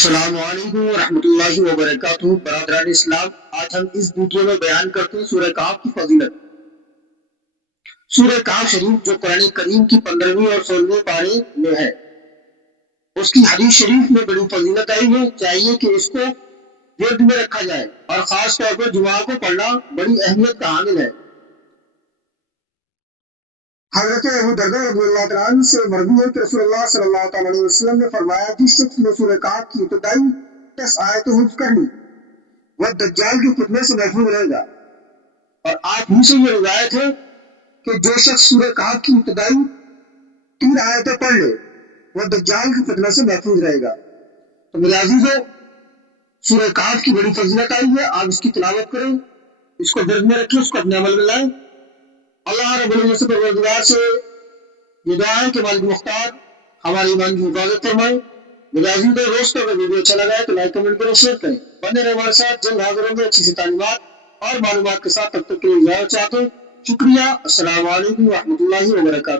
السلام علیکم ورحمۃ اللہ وبرکاتہ۔ برادران اسلام، آج ہم اس ویڈیو میں بیان کرتے ہیں سورہ کہف کی فضیلت۔ سورہ کہف شریف جو قرآن کریم کی 15ویں اور 16ویں پارے میں ہے، اس کی حدیث شریف میں بڑی فضیلت آئی ہے۔ چاہیے کہ اس کو ورد میں رکھا جائے اور خاص طور پر جمعہ کو پڑھنا بڑی اہمیت کا حامل ہے۔ حضرت ابو درداء رضی اللہ تعالیٰ عنہ سے مروی ہے کہ رسول اللہ صلی اللہ تعالیٰ علیہ وسلم نے فرمایا، جس شخص نے سورہ کہف کی ابتدائی 10 آیتیں حفظ کر لی وہ دجال کے فتنے سے محفوظ رہے گا۔ اور آپ ہی سے یہ روایت ہے کہ جو شخص سورہ کہف کی ابتدائی 3 آیتیں پڑھ لے وہ دجال کے فتنے سے محفوظ رہے گا۔ تو میرے عزیزو، سورہ کہف کی بڑی فضیلت آئی ہے، آپ اس کی تلاوت کریں، اس کو درد میں رکھیں، اس کو اپنے عمل میں لائیں۔ اللہ رب العزت پروردگار سے یہ دعا ہے کہ مالک مختار ہمارے ایمان کی حفاظت فرمائے۔ میرے عزیزو، دوستوں اگر ویڈیو اچھا لگا ہے تو لائک کمنٹ کریں، شیئر کریں۔ بنے رہے ہمارے ساتھ، جلد حاضر ہوں گے اچھی سی تعلیمات اور معلومات کے ساتھ۔ تب تک کے لیے اجازت چاہتے ہیں۔ شکریہ۔ السلام علیکم ورحمۃ اللہ وبرکاتہ۔